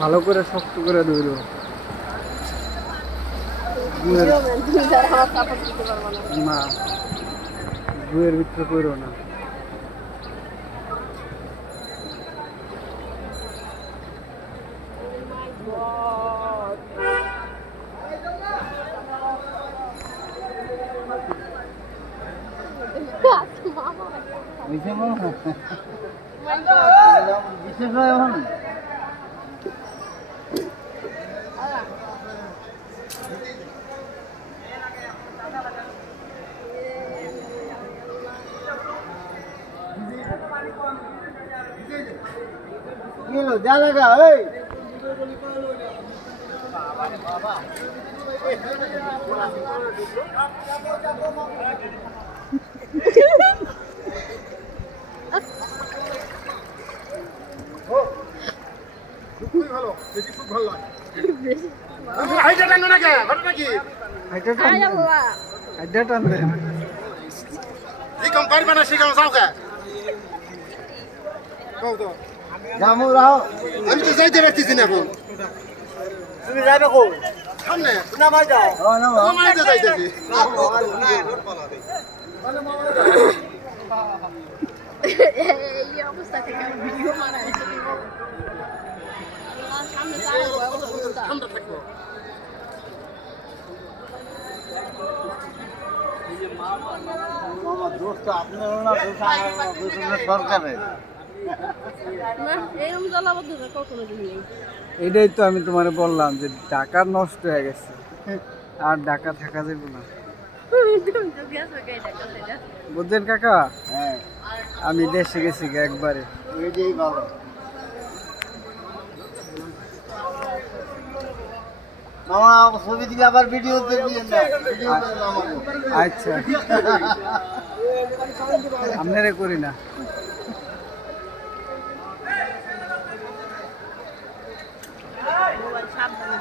ভালো করে শক্ত করে ধরো। না গুয়ের ভিতরে করো না। আমি তো যাইতে পারতেছি না এখন। তুমি যাবে কো সামনে না ভাই যাও না মামাই তো যাইতেছি এই অবস্থা থেকে ভিডিও বানাই সামনে যাবো অবস্থা সামনে থাকবো মামা দোস্ত আপনার না দোস্ত আমার সরকারের না এরকম জ্বালাবদ্ধ কখনো দিই এটাই তো আমি তোমারে বললাম যে টাকা নষ্ট হয়ে গেছে, আর টাকা থাকা যাবে না। বুঝছেন কাকা? হ্যাঁ আমি দেশে গেছি একবারে। এইটাই ভালো। মামা ছবি দিকে আবার ভিডিও দেখবেন না, ভিডিও আমাকে আচ্ছা আপনারে করি না। সাবধানে